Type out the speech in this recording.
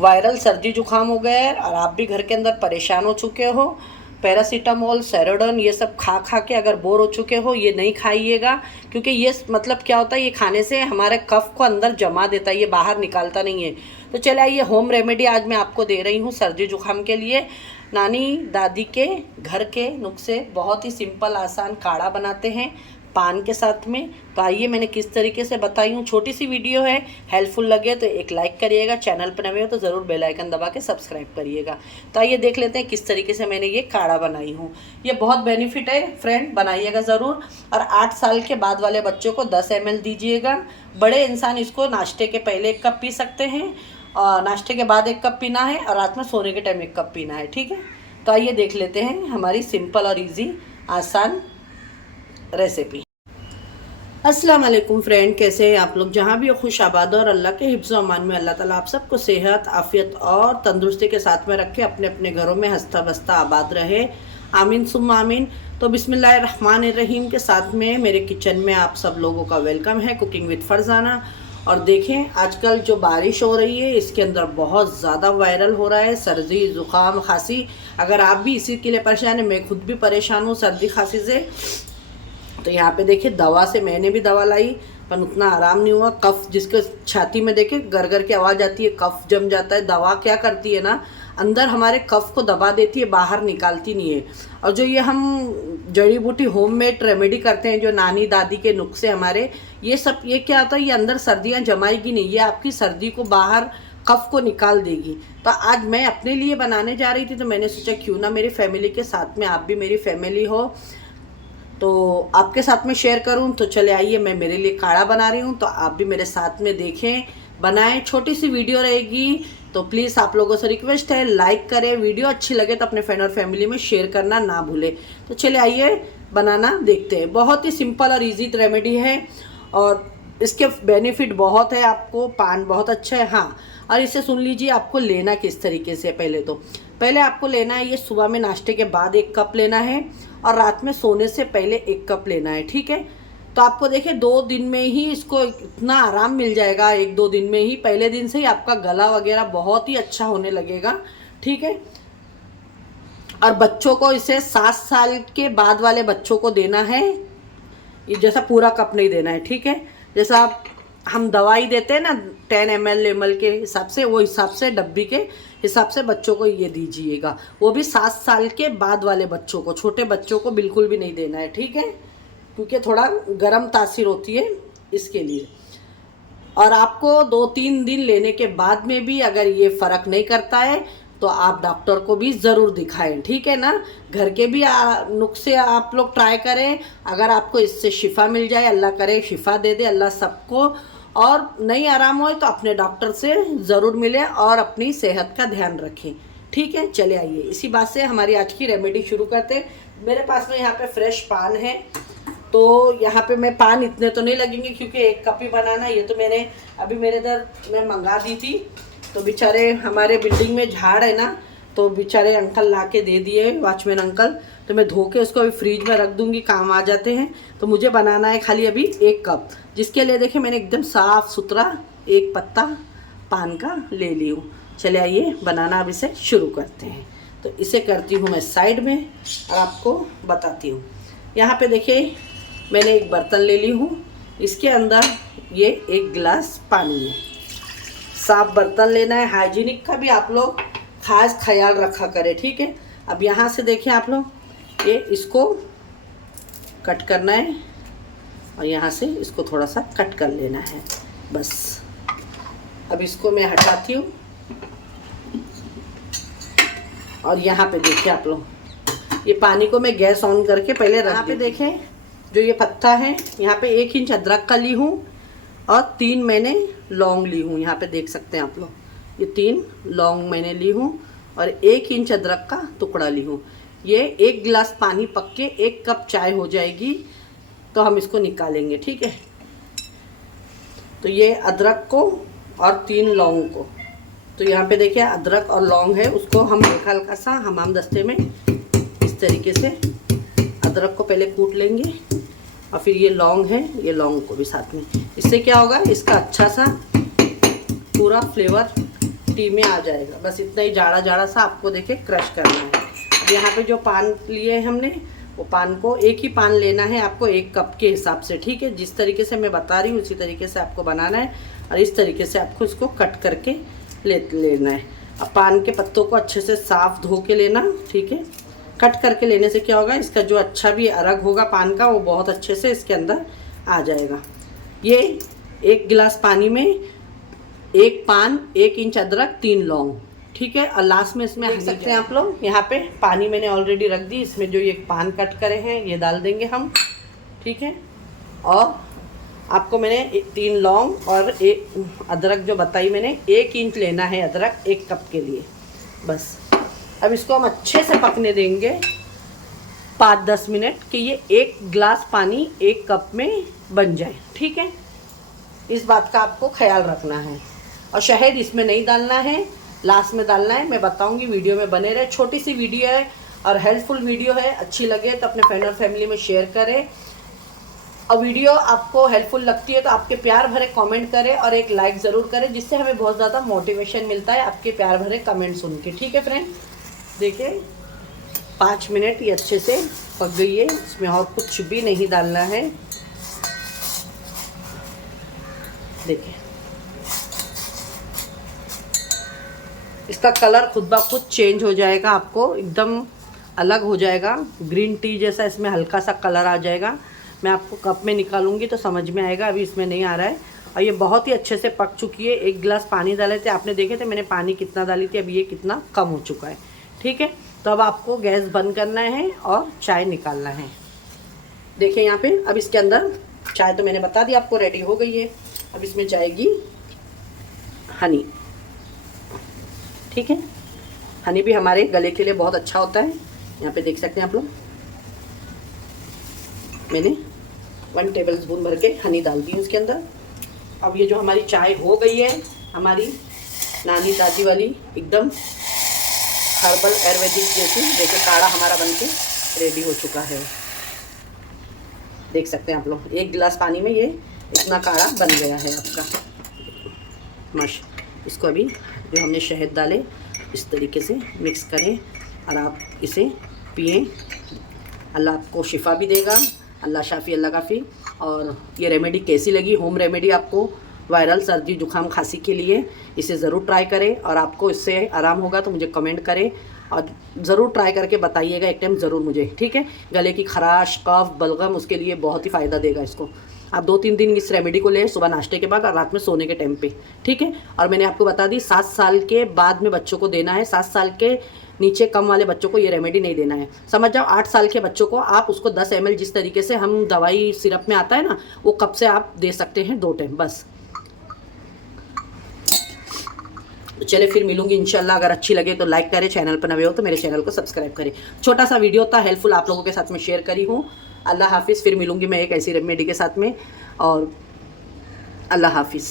Viral सर्दी जुकाम हो गया है और आप भी घर के अंदर परेशान हो चुके हो, पैरासीटामोल, सेरोडोन ये सब खा खा के अगर बोर हो चुके हो, ये नहीं खाइएगा। क्योंकि ये मतलब क्या होता है, ये खाने से हमारे कफ को अंदर जमा देता है, ये बाहर निकालता नहीं है। तो चले आइए, होम रेमेडी आज मैं आपको दे रही हूँ सर्दी जुकाम के लिए। नानी दादी के घर के नुस्खे, बहुत ही सिंपल आसान काढ़ा बनाते हैं पान के साथ में। तो आइए, मैंने किस तरीके से बताई हूँ, छोटी सी वीडियो है, हेल्पफुल लगे तो एक लाइक करिएगा, चैनल पर नए हो तो ज़रूर बेल आइकन दबा के सब्सक्राइब करिएगा। तो आइए देख लेते हैं किस तरीके से मैंने ये काढ़ा बनाई हूँ। ये बहुत बेनिफिट है फ्रेंड, बनाइएगा ज़रूर। और 8 साल के बाद वाले बच्चों को 10 ml दीजिएगा। बड़े इंसान इसको नाश्ते के पहले 1 कप पी सकते हैं, और नाश्ते के बाद 1 कप पीना है, और रात में सोने के टाइम 1 कप पीना है, ठीक है। तो आइए देख लेते हैं हमारी सिंपल और ईजी आसान रेसिपी। अस्सलाम वालेकुम फ्रेंड, कैसे हैं आप लोग? जहाँ भी हो खुश आबाद और अल्लाह के हिफ्ज़ अमान में अल्लाह ताला आप सबको सेहत, आफ़ियत और तंदुरुस्ती के साथ में रखे, अपने अपने घरों में हंसता बसता आबाद रहे, आमीन सुम्मा आमीन। तो बिस्मिल्लाहिर्रहमानिर्रहीम के साथ में मेरे किचन में आप सब लोगों का वेलकम है, कुकिंग विद फरजाना। और देखें, आजकल जो बारिश हो रही है इसके अंदर बहुत ज़्यादा वायरल हो रहा है सर्दी ज़ुकाम खांसी। अगर आप भी इसी के लिए परेशान हैं, मैं खुद भी परेशान हूँ सर्दी खांसी से। तो यहाँ पे देखिए, दवा से मैंने भी दवा लाई पर उतना आराम नहीं हुआ। कफ, जिसके छाती में देखिए गर की आवाज़ आती है, कफ जम जाता है। दवा क्या करती है ना, अंदर हमारे कफ को दबा देती है, बाहर निकालती नहीं है। और जो ये हम जड़ी बूटी होममेड रेमेडी करते हैं, जो नानी दादी के नुस्खे हमारे, ये सब, ये क्या होता है, ये अंदर सर्दियाँ जमाएगी नहीं, ये आपकी सर्दी को बाहर, कफ को निकाल देगी। तो आज मैं अपने लिए बनाने जा रही थी, तो मैंने सोचा क्यों ना मेरी फैमिली के साथ में, आप भी मेरी फैमिली हो तो आपके साथ में शेयर करूं। तो चले आइए, मैं मेरे लिए काढ़ा बना रही हूं, तो आप भी मेरे साथ में देखें, बनाएं। छोटी सी वीडियो रहेगी, तो प्लीज़ आप लोगों से रिक्वेस्ट है, लाइक करें, वीडियो अच्छी लगे तो अपने फ्रेंड और फैमिली में शेयर करना ना भूलें। तो चले आइए, बनाना देखते हैं। बहुत ही सिंपल और ईजी रेमेडी है, और इसके बेनिफिट बहुत है। आपको पान बहुत अच्छा है, हाँ। और इसे सुन लीजिए, आपको लेना किस तरीके से। पहले आपको लेना है, ये सुबह में नाश्ते के बाद 1 कप लेना है, और रात में सोने से पहले 1 कप लेना है, ठीक है। तो आपको देखिए 2 दिन में ही इसको इतना आराम मिल जाएगा, 1-2 दिन में ही, पहले दिन से ही आपका गला वगैरह बहुत ही अच्छा होने लगेगा, ठीक है। और बच्चों को इसे 7 साल के बाद वाले बच्चों को देना है। ये जैसा पूरा कप नहीं देना है, ठीक है। जैसा आप हम दवाई देते हैं ना 10 ml के हिसाब से, वो हिसाब से, डब्बी के हिसाब से बच्चों को ये दीजिएगा। वो भी 7 साल के बाद वाले बच्चों को, छोटे बच्चों को बिल्कुल भी नहीं देना है, ठीक है, क्योंकि थोड़ा गर्म तासीर होती है इसके लिए। और आपको 2-3 दिन लेने के बाद में भी अगर ये फ़र्क नहीं करता है तो आप डॉक्टर को भी ज़रूर दिखाएं, ठीक है ना। घर के भी नुस्खे आप लोग ट्राई करें। अगर आपको इससे शिफा मिल जाए, अल्लाह करे शिफा दे दे अल्लाह सबको, और नहीं आराम हो तो अपने डॉक्टर से ज़रूर मिलें और अपनी सेहत का ध्यान रखें, ठीक है। चले आइए, इसी बात से हमारी आज की रेमेडी शुरू करते हैं। मेरे पास में यहाँ पे फ्रेश पान है, तो यहाँ पे मैं पान इतने तो नहीं लगेंगे क्योंकि 1 कप ही बनाना। ये तो मैंने अभी मेरे इधर मैं मंगा दी थी, तो बेचारे हमारे बिल्डिंग में झाड़ है ना, तो बेचारे अंकल ला के दे दिए, वॉचमैन अंकल। तो मैं धो के उसको अभी फ्रीज में रख दूंगी, काम आ जाते हैं। तो मुझे बनाना है खाली अभी 1 कप, जिसके लिए देखिए मैंने एकदम साफ़ सुथरा 1 पत्ता पान का ले ली हूँ। चले आइए, बनाना अब इसे शुरू करते हैं। तो इसे करती हूँ मैं साइड में और आपको बताती हूँ। यहाँ पे देखिए मैंने एक बर्तन ले ली हूँ, इसके अंदर ये 1 गिलास पानी है। साफ बर्तन लेना है, हाइजीनिक का भी आप लोग खास ख्याल रखा करें, ठीक है। अब यहाँ से देखिए आप लोग, ये इसको कट करना है, और यहाँ से इसको थोड़ा सा कट कर लेना है, बस। अब इसको मैं हटाती हूँ, और यहाँ पे देखिए आप लोग, ये पानी को मैं गैस ऑन करके पहले यहाँ पे देखें, जो ये पत्ता है, यहाँ पे 1 इंच अदरक का ली हूँ, और 3 मैंने लौंग ली हूँ। यहाँ पे देख सकते हैं आप लोग, ये 3 लौंग मैंने ली हूँ, और 1 इंच अदरक का टुकड़ा ली हूँ। ये 1 गिलास पानी पक के 1 कप चाय हो जाएगी, तो हम इसको निकालेंगे, ठीक है। तो ये अदरक को और 3 लौंग को, तो यहाँ पे देखिए अदरक और लौंग है, उसको हम हल्का सा हमाम दस्ते में इस तरीके से अदरक को पहले कूट लेंगे, और फिर ये लौंग है, ये लौंग को भी साथ में। इससे क्या होगा, इसका अच्छा सा पूरा फ्लेवर टी में आ जाएगा। बस इतना ही जाड़ा जाड़ा सा आपको देखे क्रश करना है। अब यहाँ पे जो पान लिए हैं हमने, वो पान को एक ही पान लेना है आपको 1 कप के हिसाब से, ठीक है। जिस तरीके से मैं बता रही हूँ उसी तरीके से आपको बनाना है और इस तरीके से आपको इसको कट करके लेना है। अब पान के पत्तों को अच्छे से साफ धो के लेना, ठीक है। कट करके लेने से क्या होगा, इसका जो अच्छा भी अरग होगा पान का, वो बहुत अच्छे से इसके अंदर आ जाएगा। ये 1 गिलास पानी में 1 पान, 1 इंच अदरक, 3 लौंग, ठीक है। और लास्ट में इसमें देख सकते हैं आप लोग, यहाँ पे पानी मैंने ऑलरेडी रख दी। इसमें जो ये पान कट करे हैं ये डाल देंगे हम, ठीक है। और आपको मैंने 3 लौंग और 1 अदरक जो बताई मैंने, 1 इंच लेना है अदरक 1 कप के लिए, बस। अब इसको हम अच्छे से पकने देंगे 5-10 मिनट कि ये 1 गिलास पानी 1 कप में बन जाए, ठीक है। इस बात का आपको ख्याल रखना है। और शहद इसमें नहीं डालना है, लास्ट में डालना है। मैं बताऊंगी, वीडियो में बने रहे। छोटी सी वीडियो है और हेल्पफुल वीडियो है। अच्छी लगे तो अपने फ्रेंड और फैमिली में शेयर करें। और वीडियो आपको हेल्पफुल लगती है तो आपके प्यार भरे कमेंट करें और एक लाइक ज़रूर करें, जिससे हमें बहुत ज़्यादा मोटिवेशन मिलता है आपके प्यार भरे कमेंट सुन के, ठीक है फ्रेंड। देखिए 5 मिनट ये अच्छे से पक गई है। इसमें और कुछ भी नहीं डालना है। देखिए इसका कलर खुद ब खुद चेंज हो जाएगा, आपको एकदम अलग हो जाएगा, ग्रीन टी जैसा इसमें हल्का सा कलर आ जाएगा। मैं आपको कप में निकालूंगी तो समझ में आएगा, अभी इसमें नहीं आ रहा है। और ये बहुत ही अच्छे से पक चुकी है। 1 गिलास पानी डाले थे आपने, देखे थे मैंने पानी कितना डाली थी, अभी ये कितना कम हो चुका है, ठीक है। तो अब आपको गैस बंद करना है और चाय निकालना है। देखिए यहाँ पे अब इसके अंदर चाय तो मैंने बता दी आपको रेडी हो गई है। अब इसमें जाएगी हनी, ठीक है। हनी भी हमारे गले के लिए बहुत अच्छा होता है। यहाँ पे देख सकते हैं आप लोग, मैंने 1 टेबल स्पून भर के हनी डाल दी है उसके अंदर। अब ये जो हमारी चाय हो गई है, हमारी नानी दादी वाली, एकदम हर्बल आयुर्वेदिक जैसी, देखिए काढ़ा हमारा बनके रेडी हो चुका है। देख सकते हैं आप लोग, 1 गिलास पानी में ये इतना काढ़ा बन गया है आपका मस्त। इसको अभी जो हमने शहद डाले इस तरीके से मिक्स करें और आप इसे पिएं। अल्लाह आपको शिफा भी देगा, अल्लाह शाफ़ी अल्लाह काफ़ी। और ये रेमेडी कैसी लगी, होम रेमेडी आपको वायरल सर्दी जुकाम खांसी के लिए, इसे ज़रूर ट्राई करें और आपको इससे आराम होगा तो मुझे कमेंट करें और ज़रूर ट्राई करके बताइएगा एक टाइम ज़रूर मुझे, ठीक है। गले की खराश, कफ, बलगम, उसके लिए बहुत ही फ़ायदा देगा इसको। आप 2-3 दिन इस रेमेडी को लें, सुबह नाश्ते के बाद और रात में सोने के टाइम पे, ठीक है। और मैंने आपको बता दी 7 साल के बाद में बच्चों को देना है। 7 साल के नीचे कम वाले बच्चों को ये रेमेडी नहीं देना है। समझ जाओ 8 साल के बच्चों को आप उसको 10 ml जिस तरीके से हम दवाई सिरप में आता है ना, वो कप से आप दे सकते हैं 2 टाइम बस। चले फिर मिलूंगी इंशाल्लाह। अगर अच्छी लगे तो लाइक करें, चैनल पर नए हो तो मेरे चैनल को सब्सक्राइब करें। छोटा सा वीडियो था, हेल्पफुल, आप लोगों के साथ में शेयर करी हूँ। अल्लाह हाफिज़। फिर मिलूंगी मैं एक ऐसी रेमेडी के साथ में, और अल्लाह हाफिज़।